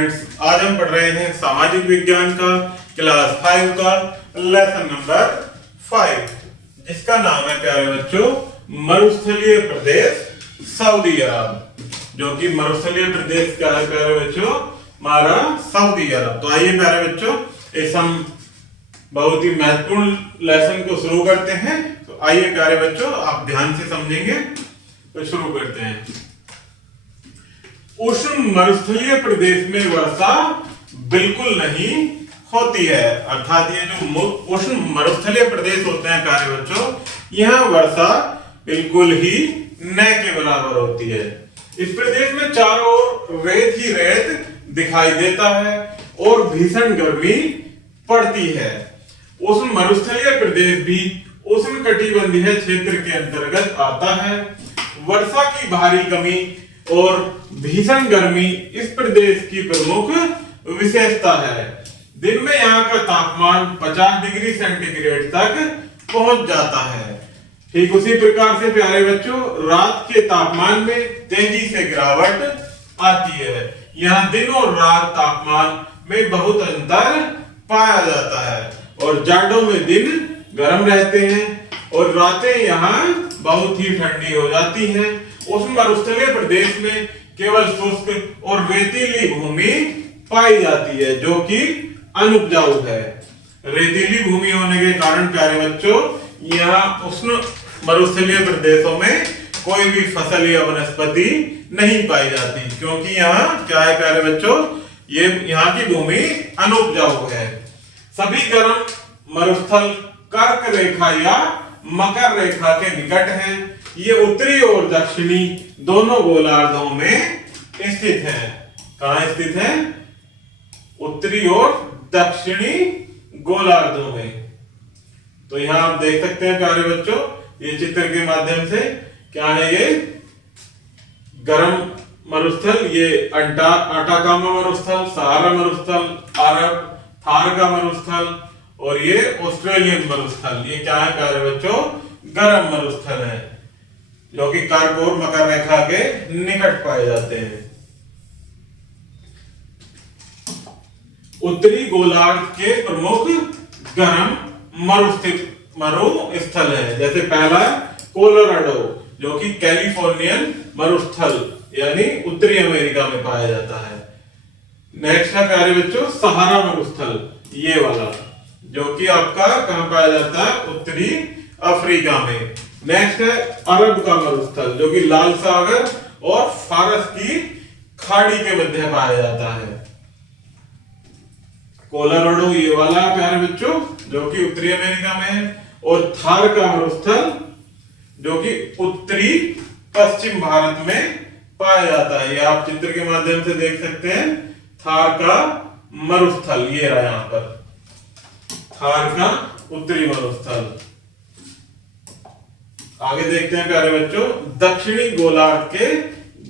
Students, आज हम पढ़ रहे हैं सामाजिक विज्ञान का क्लास 5 का लेसन नंबर 5, जिसका नाम है प्यारे बच्चों मरुस्थलीय प्रदेश सऊदी अरब। जो कि मरुस्थलीय प्रदेश क्या है प्यारे बच्चों? हमारा सऊदी अरब। तो आइए प्यारे बच्चों इस हम बहुत ही महत्वपूर्ण लेसन को शुरू करते हैं। तो आइए प्यारे बच्चों आप ध्यान से समझेंगे, तो शुरू करते हैं। उष्ण मरुस्थलीय प्रदेश में वर्षा बिल्कुल नहीं होती है, अर्थात ये जो उष्ण मरुस्थलीय प्रदेश होते हैं प्यारे बच्चों, यहाँ वर्षा बिल्कुल ही न के बराबर होती है। इस प्रदेश में चारों ओर रेत ही रेत दिखाई देता है और भीषण गर्मी पड़ती है। उष्ण मरुस्थलीय प्रदेश भी उष्ण कटिबंधीय क्षेत्र के अंतर्गत आता है। वर्षा की भारी कमी और भीषण गर्मी इस प्रदेश की प्रमुख विशेषता है। दिन में यहाँ का तापमान 50 डिग्री सेंटीग्रेड तक पहुंच जाता है। ठीक उसी प्रकार से प्यारे बच्चों रात के तापमान में तेजी से गिरावट आती है। यहाँ दिन और रात तापमान में बहुत अंतर पाया जाता है और जाड़ों में दिन गर्म रहते हैं और रातें यहाँ बहुत ही ठंडी हो जाती हैं। उष्ण मरुस्थलीय प्रदेश में केवल शुष्क और रेतीली भूमि पाई जाती है, जो कि अनुपजाऊ है। रेतीली भूमि होने के कारण प्यारे बच्चों यहाँ उष्ण मरुस्थलीय प्रदेशों में कोई भी फसल या वनस्पति नहीं पाई जाती, क्योंकि यहाँ क्या है प्यारे बच्चों, ये यहाँ की भूमि अनुपजाऊ है। सभी गर्म मरुस्थल कर्क रेखा या मकर रेखा के निकट हैं। ये उत्तरी और दक्षिणी दोनों गोलार्धों में स्थित है। कहाँ स्थित है? उत्तरी और दक्षिणी गोलार्धों में। तो यहाँ आप देख सकते हैं प्यारे बच्चों ये चित्र के माध्यम से क्या है, ये गर्म मरुस्थल, ये अटाकामा मरुस्थल, सहारा मरुस्थल, अरब थार का मरुस्थल और ये ऑस्ट्रेलियन मरुस्थल। ये क्या है प्यारे बच्चों? गर्म मरुस्थल है, जो कि कर्क और मकर रेखा के निकट पाए जाते हैं। उत्तरी गोलार्ध के प्रमुख गर्म मरुस्थल है, जैसे पहला कोलोराडो, जो कि कैलिफोर्नियन मरुस्थल यानी उत्तरी अमेरिका में पाया जाता है। नेक्स्ट है प्यारे बच्चों सहारा मरुस्थल, ये वाला, जो कि आपका कहां पाया जाता है? उत्तरी अफ्रीका में। नेक्स्ट है अरब का मरुस्थल, जो कि लाल सागर और फारस की खाड़ी के मध्य पाया जाता है। कोलोराडो ये वाला प्यारे बच्चों, जो कि उत्तरी अमेरिका में है। और थार का मरुस्थल, जो कि उत्तरी पश्चिम भारत में पाया जाता है। ये आप चित्र के माध्यम से देख सकते हैं थार का मरुस्थल, ये रहा यहां पर थार का उत्तरी मरुस्थल। आगे देखते हैं प्यारे बच्चों दक्षिणी गोलार्ध के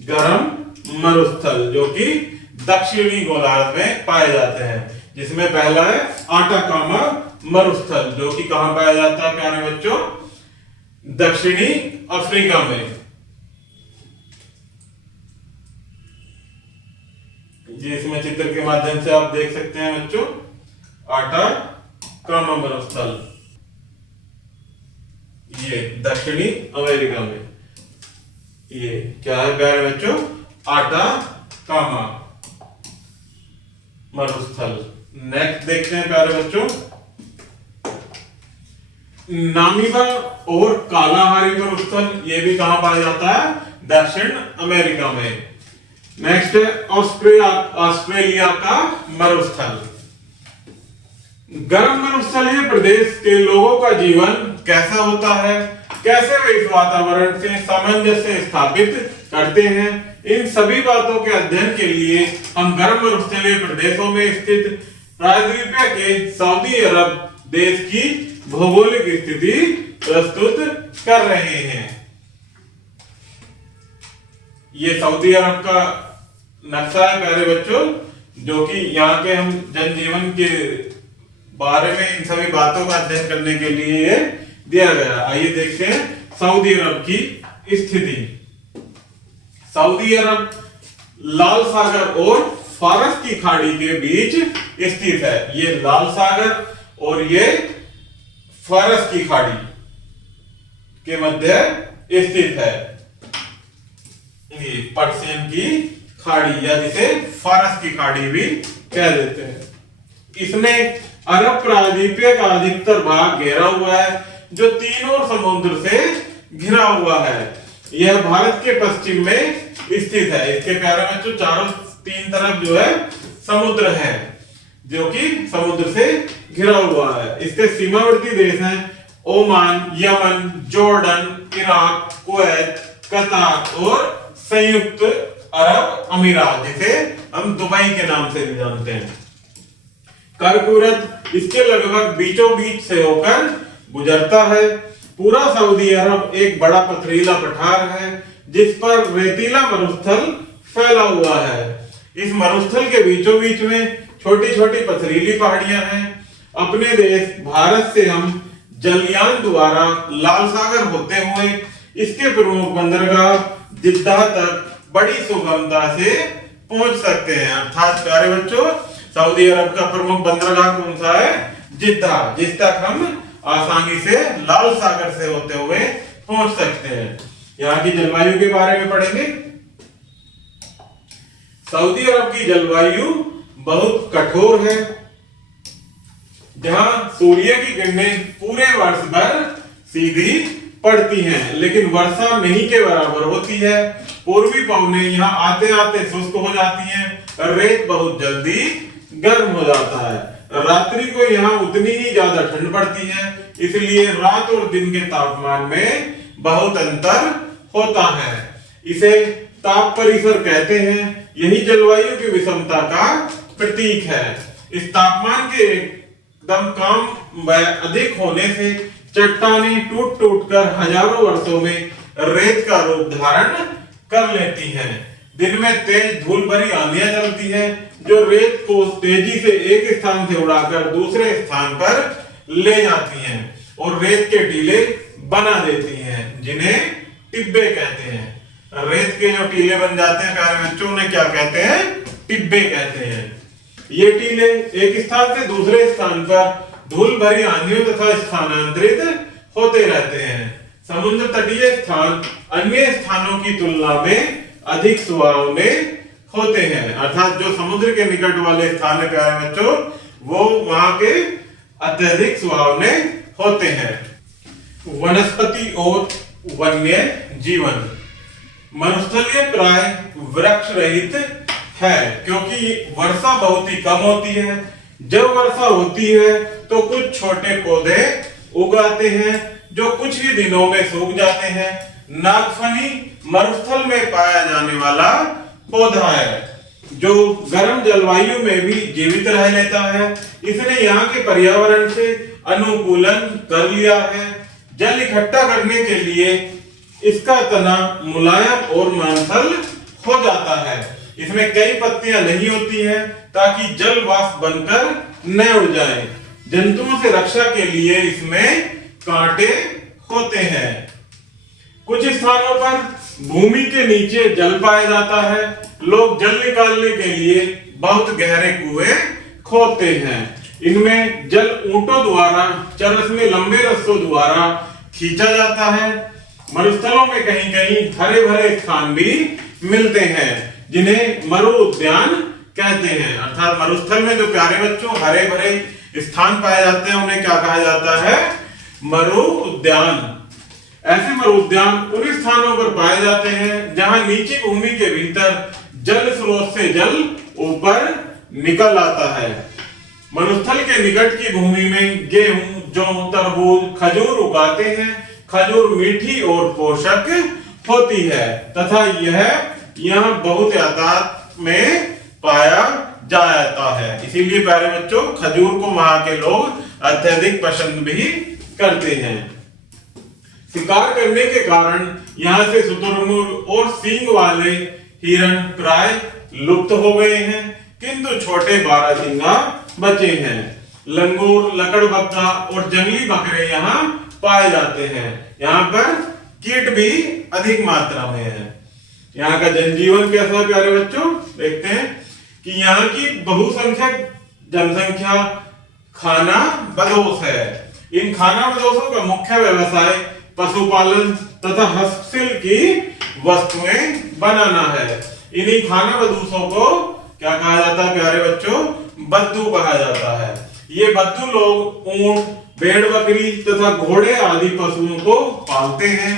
गर्म मरुस्थल, जो कि दक्षिणी गोलार्ध में पाए जाते हैं, जिसमें पहला है आटाकामा मरुस्थल, जो कि कहां पाया जाता है प्यारे बच्चों? दक्षिणी अफ्रीका में। जिसमें चित्र के माध्यम से आप देख सकते हैं बच्चों आटाकामा मरुस्थल, ये दक्षिणी अमेरिका में। ये क्या है प्यारे बच्चों? आटाकामा मरुस्थल। नेक्स्ट देखते हैं प्यारे बच्चों नामीबा और कालाहारी मरुस्थल, ये भी कहां पाया जाता है? दक्षिण अमेरिका में। नेक्स्ट है ऑस्ट्रेलिया का मरुस्थल। गर्म मरुस्थलीय प्रदेश के लोगों का जीवन कैसा होता है, कैसे वे इस वातावरण से सामंजस्य स्थापित करते हैं, इन सभी बातों के अध्ययन के लिए हम गर्म मरुस्थलीय प्रदेशों में स्थित प्रायद्वीपीय के सऊदी अरब देश की भौगोलिक स्थिति प्रस्तुत कर रहे हैं। ये सऊदी अरब का नक्शा है प्यारे बच्चों, जो कि यहाँ के हम जनजीवन के बारे में इन सभी बातों का अध्ययन करने के लिए ये दिया गया। आइए देखते हैं सऊदी अरब की स्थिति। सऊदी अरब लाल सागर और फारस की खाड़ी के बीच स्थित है। ये लाल सागर और ये फारस की खाड़ी के मध्य स्थित है। ये पर्शियन की खाड़ी या जिसे फारस की खाड़ी भी कह देते हैं। इसमें अरब प्रायद्वीपीय का अधिकतर भाग घेरा हुआ है, जो तीनों समुद्र से घिरा हुआ है। यह भारत के पश्चिम में स्थित है। इसके प्यारे बच्चों चारों तीन तरफ जो है समुद्र है, जो कि समुद्र से घिरा हुआ है। इसके सीमावर्ती देश हैं Oman, Yemen, Jordan, Iraq, Kuwait, कतार और संयुक्त अरब अमीरात, जिसे हम दुबई के नाम से भी जानते हैं। कर्कवृत्त इसके लगभग बीचों बीच से होकर गुजरता है। पूरा सऊदी अरब एक बड़ा पथरीला पठार है, जिस पर रेतीला मरुस्थल फैला हुआ है। इस मरुस्थल के बीचों बीच में छोटी छोटी पथरीली पहाड़ियां हैं। अपने देश भारत से हम जलयान द्वारा लाल सागर होते हुए इसके प्रमुख बंदरगाह जिद्दा तक बड़ी सुगमता से पहुंच सकते हैं। अर्थात प्यारे बच्चों, सऊदी अरब का प्रमुख बंदरगाह कौन सा है? जिद्दा, जिस तक हम आसानी से लाल सागर से होते हुए पहुंच सकते हैं। यहाँ की जलवायु के बारे में पढ़ेंगे। सऊदी अरब की जलवायु बहुत कठोर है, जहां सूर्य की किरणें पूरे वर्ष भर सीधी पड़ती हैं, लेकिन वर्षा नहीं के बराबर होती है। पूर्वी पवनें यहाँ आते आते शुष्क हो जाती हैं। रेत बहुत जल्दी गर्म हो जाता है। रात्रि को यहाँ उतनी ही ज्यादा ठंड पड़ती है, इसलिए रात और दिन के तापमान में बहुत अंतर होता है। इसे ताप परिसर कहते हैं। यही जलवायु की विषमता का प्रतीक है। इस तापमान के एकदम कम व अधिक होने से चट्टानें टूट टूट कर हजारों वर्षों में रेत का रूप धारण कर लेती हैं। दिन में तेज धूल भरी आंधियां चलती हैं, जो रेत को तेजी से एक स्थान से उड़ाकर दूसरे स्थान पर ले जाती हैं और रेत के टीले बना देती हैं, जिन्हें टिब्बे कहते हैं। रेत के जो टीले बन जाते हैं प्यारे बच्चों, उन्हें क्या कहते हैं? टिब्बे कहते हैं। ये टीले एक स्थान से दूसरे स्थान पर धूल भरी आंधियों तथा स्थानांतरित होते रहते हैं। समुद्र तटीय स्थान अन्य स्थानों की तुलना में अधिक सुहावने होते हैं। अर्थात जो समुद्र के निकट वाले स्थान है प्यारे बच्चों, वो वहां के अत्यधिक सुहावने होते हैं। वनस्पति और वन्य जीवन मरुस्थलीय प्राय वृक्ष रहित है, क्योंकि वर्षा बहुत ही कम होती है। जब वर्षा होती है तो कुछ छोटे पौधे उगाते हैं, जो कुछ ही दिनों में सूख जाते हैं। नागफनी मरुस्थल में पाया जाने वाला पौधा है, जो गर्म जलवायु में भी जीवित रह लेता है। इसने यहाँ के पर्यावरण से अनुकूलन कर लिया है। जल इकट्ठा करने के लिए इसका तना मुलायम और मांसल हो जाता है। इसमें कई पत्तियां नहीं होती हैं, ताकि जल वाष्प बनकर न उड़ जाए। जंतुओं से रक्षा के लिए इसमें कांटे होते हैं। कुछ स्थानों पर भूमि के नीचे जल पाया जाता है। लोग जल निकालने के लिए बहुत गहरे कुएं खोदते हैं। इनमें जल ऊंटों द्वारा चरस में लंबे रस्सों द्वारा खींचा जाता है। मरुस्थलों में कहीं कहीं हरे भरे स्थान भी मिलते हैं, जिन्हें मरु उद्यान कहते हैं। अर्थात मरुस्थल में जो प्यारे बच्चों हरे भरे स्थान पाए जाते हैं, उन्हें क्या कहा जाता है? मरु उद्यान। ऐसे मरु उद्यान उन स्थानों पर पाए जाते हैं जहां नीची भूमि के भीतर जल स्रोत से जल ऊपर निकल आता है। मरुस्थल के निकट की भूमि में गेहूं, जौ, तरबूज, खजूर उगाते हैं। खजूर मीठी और पोषक होती है तथा यह यहाँ बहुत तादाद में पाया जाता है। इसीलिए प्यारे बच्चों खजूर को वहां के लोग अत्यधिक पसंद भी करते हैं। शिकार करने के कारण यहाँ से शुतुरमुर्ग और सींग वाले हिरण प्राय लुप्त हो गए हैं, किंतु छोटे बारहसिंगा बचे हैं। लंगूर, लकड़बग्गा और जंगली बकरे यहाँ पाए जाते हैं। यहाँ पर कीट भी अधिक मात्रा में है। यहाँ का जनजीवन कैसा है प्यारे बच्चों? देखते हैं कि यहाँ की बहुसंख्यक जनसंख्या खाना बदोश है। इन खाना बदोशों का मुख्य व्यवसाय पशुपालन तथा हस्तशिल्प की वस्तुएं बनाना है। इन्हीं खाना बदोशों को क्या कहा जाता है प्यारे बच्चों? बद्दू कहा जाता है। ये बद्दू लोग ऊंट, भेड़ बकरी तथा घोड़े आदि पशुओं को पालते हैं।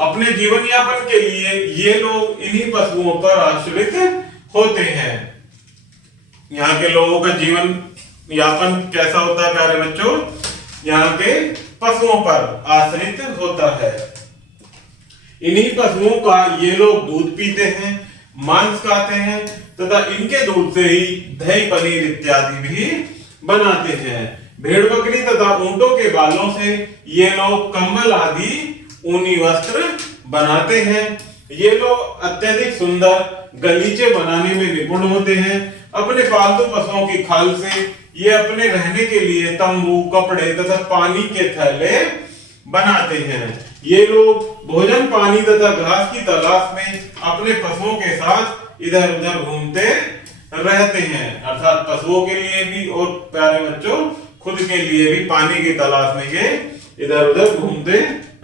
अपने जीवन यापन के लिए ये लोग इन्हीं पशुओं पर आश्रित होते हैं। यहाँ के लोगों का जीवन यापन कैसा होता है प्यारे बच्चों? यहाँ के पशुओं पर आश्रित होता है। इन्हीं पशुओं का ये लोग दूध पीते हैं, मांस खाते हैं तथा इनके दूध से ही दही, पनीर इत्यादि भी बनाते हैं। भेड़ बकरी तथा ऊंटों के बालों से ये लोग कंबल आदि ऊनी वस्त्र बनाते हैं। ये लोग अत्यधिक सुंदर गलीचे बनाने में निपुण होते हैं। अपने पालतू पशुओं की खाल से ये अपने रहने के लिए तंबू, कपड़े तथा पानी के थैले बनाते हैं। ये लोग भोजन, पानी तथा घास की तलाश में अपने पशुओं के साथ इधर उधर घूमते रहते हैं। अर्थात पशुओं के लिए भी और प्यारे बच्चों खुद के लिए भी पानी की तलाश में ये इधर उधर घूमते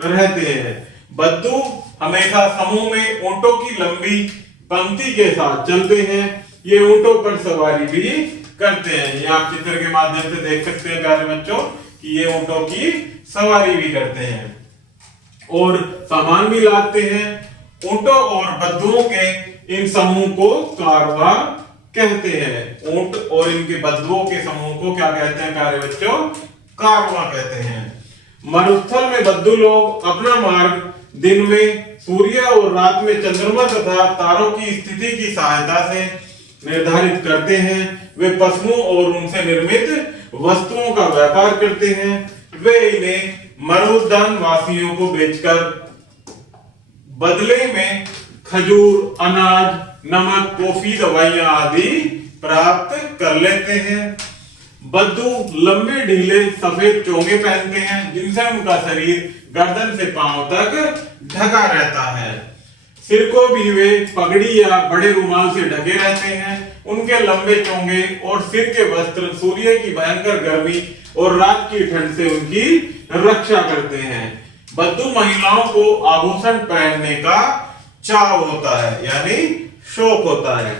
रहते हैं। बद्दू हमेशा समूह में ऊंटों की लंबी पंक्ति के साथ चलते हैं। ये ऊंटों पर सवारी भी करते हैं। ये आप चित्र के माध्यम से देख सकते हैं प्यारे बच्चों कि ये ऊंटों की सवारी भी करते हैं और सामान भी लाते हैं। ऊंटों और बद्दुओं के इन समूह को कारवा कहते हैं। ऊंट और इनके बद्दुओं के समूह को क्या कहते हैं प्यारे बच्चों? कारवा कहते हैं। मरुस्थल में बद्दू लोग अपना मार्ग दिन में सूर्य और रात में चंद्रमा तथा तारों की स्थिति की सहायता से निर्धारित करते हैं। वे पशुओं और उनसे निर्मित वस्तुओं का व्यापार करते हैं। वे इन्हें मरुद्यान वासियों को बेचकर बदले में खजूर, अनाज, नमक, कॉफी, दवाइयां आदि प्राप्त कर लेते हैं। बद्दू लंबे ढीले सफेद चोंगे पहनते हैं जिनसे उनका शरीर गर्दन से पांव तक ढका रहता है। सिर को भी वे पगड़ी या बड़े रुमाल से ढके रहते हैं। उनके लंबे चोंगे और सिर के वस्त्र सूर्य की भयंकर गर्मी और रात की ठंड से उनकी रक्षा करते हैं। बद्दू महिलाओं को आभूषण पहनने का चाव होता है, यानी शौक होता है।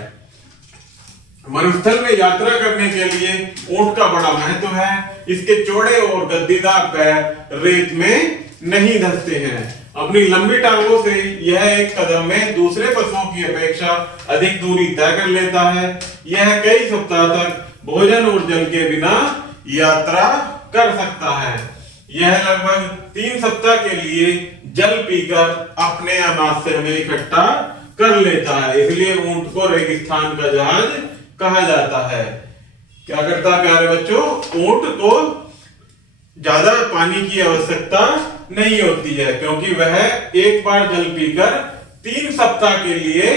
मरुस्थल में यात्रा करने के लिए ऊंट का बड़ा महत्व है। इसके चौड़े और गद्दीदार पैर रेत में नहीं धंसते हैं। अपनी लंबी टांगों से यह एक कदम में दूसरे पशुओं की अपेक्षा अधिक दूरी तय कर लेता है। यह कई सप्ताह तक भोजन और जल के बिना यात्रा कर सकता है। यह लगभग 3 सप्ताह के लिए जल पीकर अपने अमाशय में इकट्ठा कर लेता है। इसलिए ऊंट को रेगिस्तान का जहाज कहा जाता है। क्या करता है प्यारे बच्चों? ऊंट को ज्यादा पानी की आवश्यकता नहीं होती है क्योंकि वह एक बार जल पीकर 3 सप्ताह के लिए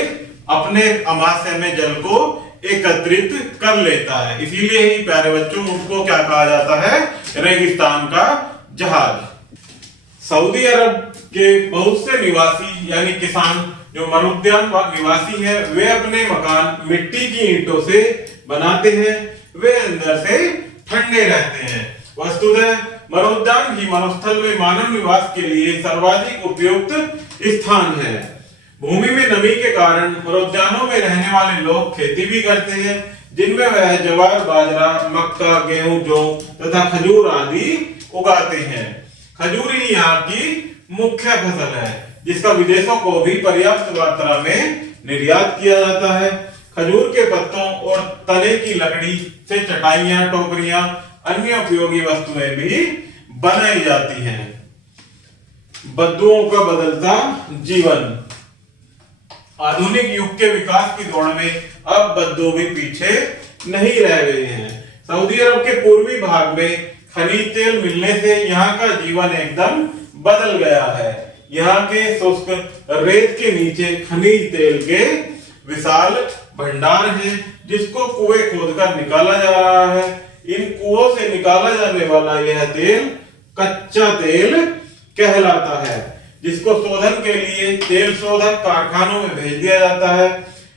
अपने अमाशय में जल को एकत्रित कर लेता है। इसीलिए ही प्यारे बच्चों ऊंट को क्या कहा जाता है? रेगिस्तान का जहाज। सऊदी अरब के बहुत से निवासी यानी किसान जो मरुद्यान निवासी है वे अपने मकान मिट्टी की ईंटों से बनाते हैं। वे अंदर से ठंडे रहते हैं। वस्तुतः मरुद्यान ही मरुस्थल में मानव निवास के लिए सर्वाधिक उपयुक्त स्थान है। भूमि में नमी के कारण मरुद्यानों में रहने वाले लोग खेती भी करते हैं जिनमें वह ज्वार, बाजरा, मक्का, गेहूं, जौ तथा खजूर आदि उगाते हैं। खजूर ही यहाँ की मुख्य फसल है जिसका विदेशों को भी पर्याप्त मात्रा में निर्यात किया जाता है। खजूर के पत्तों और तने की लकड़ी से चटाइयां, टोकरियां, अन्य उपयोगी वस्तुएं भी बनाई जाती हैं। बद्दुओं का बदलता जीवन। आधुनिक युग के विकास की दौड़ में अब बद्दू भी पीछे नहीं रह गए हैं। सऊदी अरब के पूर्वी भाग में खनिज तेल मिलने से यहाँ का जीवन एकदम बदल गया है। यहाँ के शुष्क रेत के नीचे खनिज तेल के विशाल भंडार हैं जिसको कुएं खोदकर निकाला जा रहा है। इन कुओं से निकाला जाने वाला यह तेल कच्चा तेल कहलाता है जिसको शोधन के लिए तेल शोधक कारखानों में भेज दिया जाता है।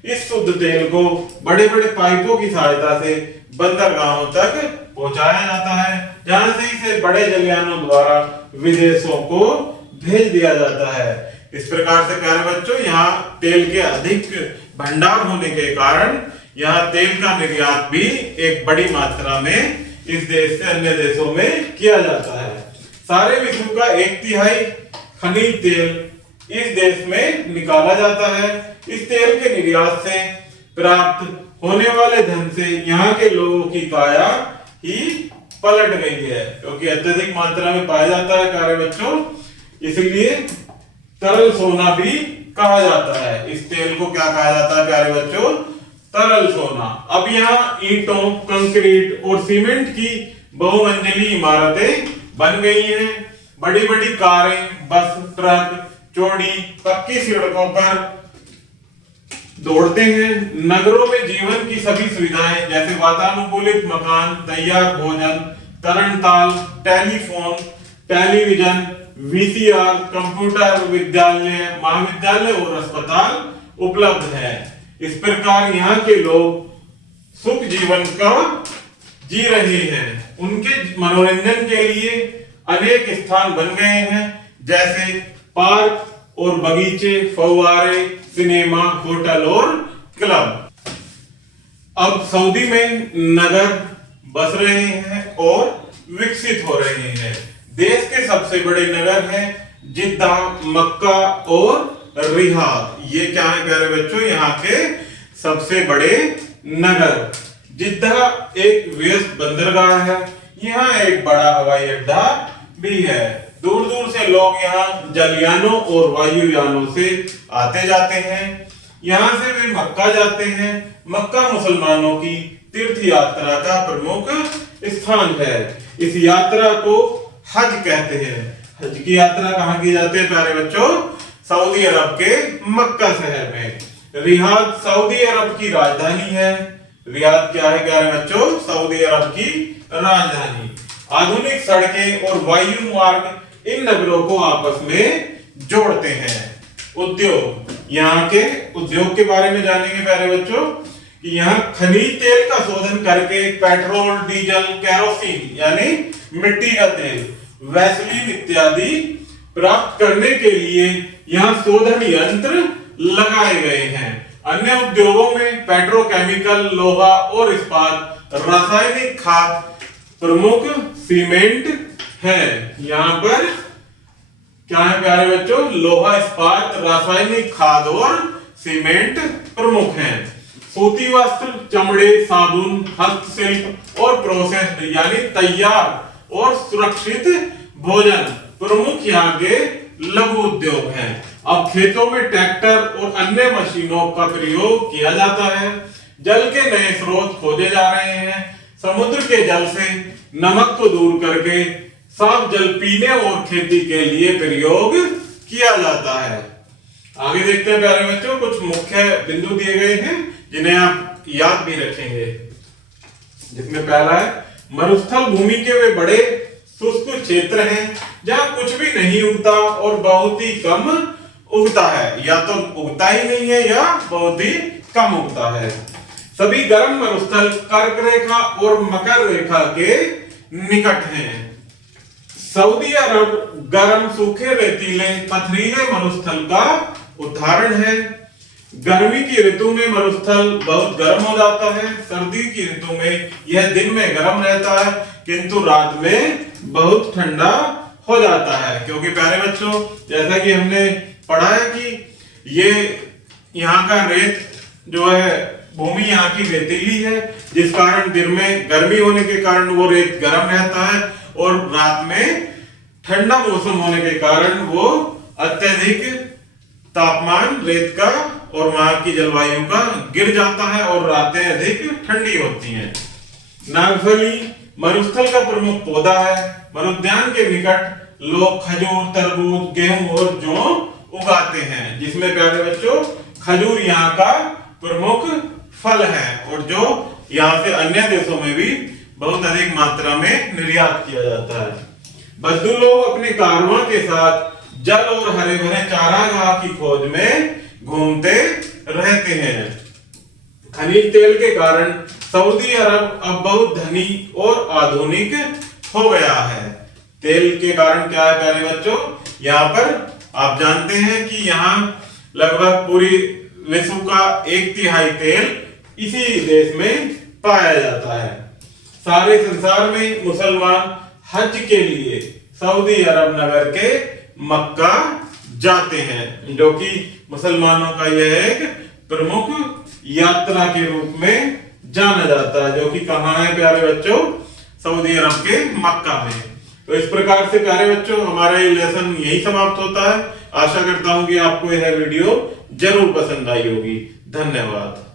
इस शुद्ध तेल को बड़े बड़े पाइपों की सहायता से बंदरगाहों तक पहुंचाया जाता है, जहां से इसे बड़े जलयानों द्वारा विदेशों को भेज दिया जाता है। इस प्रकार से प्यारे बच्चों, यहाँ तेल के अधिक भंडार होने के कारण यहाँ तेल का निर्यात भी एक बड़ी मात्रा में इस देश से अन्य देशों में किया जाता है। सारे विश्व का 1/3 खनिज तेल इस देश में निकाला जाता है। इस तेल के निर्यात से प्राप्त होने वाले धन से यहाँ के लोगों की काया ही पलट गई है, क्योंकि अत्यधिक मात्रा में पाया जाता है प्यारे बच्चों, इसलिए तरल सोना भी कहा जाता है। इस तेल को क्या कहा जाता है प्यारे बच्चों? तरल सोना। अब यहाँ ईंटों, कंक्रीट और सीमेंट की बहुमंजिली इमारतें बन गई हैं। बड़ी बड़ी कारें, बस, ट्रक चौड़ी पक्की सड़कों पर दौड़ते हैं। नगरों में जीवन की सभी सुविधाएं जैसे वातानुकूलित मकान, तैयार भोजन, तरणताल, टेलीफोन, टेलीविजन, वीसीआर, कंप्यूटर, विद्यालय, महाविद्यालय और अस्पताल उपलब्ध है। इस प्रकार यहाँ के लोग सुख जीवन का जी रहे हैं। उनके मनोरंजन के लिए अनेक स्थान बन गए हैं, जैसे पार्क और बगीचे, फव्वारे, सिनेमा, होटल और क्लब। अब सऊदी में नगर बस रहे हैं और विकसित हो रहे हैं। देश के सबसे बड़े नगर हैं जिद्दा, मक्का और रियाद। ये क्या है प्यारे बच्चों? यहाँ के सबसे बड़े नगर। जिद्दा एक व्यस्त बंदरगाह है। यहाँ एक बड़ा हवाई अड्डा भी है। दूर दूर से लोग यहाँ जलयानों और वायुयानों से आते जाते हैं। यहाँ से वे मक्का जाते हैं। मक्का मुसलमानों की तीर्थ यात्रा का प्रमुख स्थान है। इस यात्रा को हज कहते हैं। हज की यात्रा कहाँ की जाती है प्यारे बच्चों? सऊदी अरब के मक्का शहर में। रियाद सऊदी अरब की राजधानी है। रियाद क्या है प्यारे बच्चों? सऊदी अरब की राजधानी। आधुनिक सड़कें और वायु मार्ग इन नगरों को आपस में जोड़ते हैं। उद्योग, यहाँ के उद्योग के बारे में जानेंगे प्यारे बच्चों कि यहाँ खनिज तेल का शोधन करके पेट्रोल, डीजल, केरोसिन यानी मिट्टी का तेल, वैसलीन इत्यादि प्राप्त करने के लिए यहाँ शोधन यंत्र लगाए गए हैं। अन्य उद्योगों में पेट्रोकेमिकल, लोहा और इस्पात, रासायनिक खाद प्रमुख, सीमेंट है। यहाँ पर क्या है प्यारे बच्चों? लोहा, इस्पात, रासायनिक खाद और सीमेंट प्रमुख हैं। सूती वस्त्र, चमड़े, साबुन, हस्तशिल्प और प्रोसेस्ड यानी तैयार और सुरक्षित भोजन प्रमुख यहाँ के लघु उद्योग हैं। अब खेतों में ट्रैक्टर और अन्य मशीनों का प्रयोग किया जाता है। जल के नए स्रोत खोजे जा रहे हैं। समुद्र के जल से नमक को दूर करके साफ जल पीने और खेती के लिए प्रयोग किया जाता है। आगे देखते हैं प्यारे बच्चों, कुछ मुख्य बिंदु दिए गए हैं जिन्हें आप याद भी रखेंगे। जिसमें पहला है मरुस्थल भूमि के वे बड़े शुष्क क्षेत्र हैं जहां कुछ भी नहीं उगता और बहुत ही कम उगता है, या तो उगता ही नहीं है या बहुत ही कम उगता है। सभी गर्म मरुस्थल कर्क रेखा और मकर रेखा के निकट हैं। सऊदी अरब गर्म, सूखे, रेतीले, पथरीले मरुस्थल का उदाहरण है। गर्मी की ऋतु में मरुस्थल बहुत गर्म हो जाता है। सर्दी की ऋतु में यह दिन में गर्म रहता है किंतु रात में बहुत ठंडा हो जाता है। क्योंकि प्यारे बच्चों, जैसा कि हमने पढ़ा है कि ये यहाँ का रेत जो है, भूमि यहाँ की रेतीली है, जिस कारण दिन में गर्मी होने के कारण वो रेत गर्म रहता है और रात में ठंडा मौसम होने के कारण वो अत्यधिक तापमान रेत का और वहां की जलवायु का गिर जाता है और रातें अधिक ठंडी होती हैं। नागफली मरुस्थल का प्रमुख पौधा है। मरुद्यान के निकट लोग खजूर, तरबूज, गेहूं और जौ उगाते हैं, जिसमें प्यारे बच्चों खजूर यहाँ का प्रमुख फल है और जो यहाँ से अन्य देशों में भी बहुत अधिक मात्रा में निर्यात किया जाता है। बद्दू लोग अपने कारवां के साथ जल और हरे भरे चारागाह की खोज में घूमते रहते हैं। खनिज तेल के कारण सऊदी अरब अब बहुत धनी और आधुनिक हो गया है। तेल के कारण क्या है प्यारे बच्चों, यहाँ पर आप जानते हैं कि यहाँ लगभग पूरी विश्व का 1/3 तेल इसी देश में पाया जाता है। सारे संसार में मुसलमान हज के लिए सऊदी अरब नगर के मक्का जाते हैं, जो कि मुसलमानों का यह एक प्रमुख यात्रा के रूप में जाना जाता है, जो कि कहाँ है प्यारे बच्चों, सऊदी अरब के मक्का में। तो इस प्रकार से प्यारे बच्चों हमारा ये लेसन यही समाप्त होता है। आशा करता हूं कि आपको यह वीडियो जरूर पसंद आई होगी। धन्यवाद।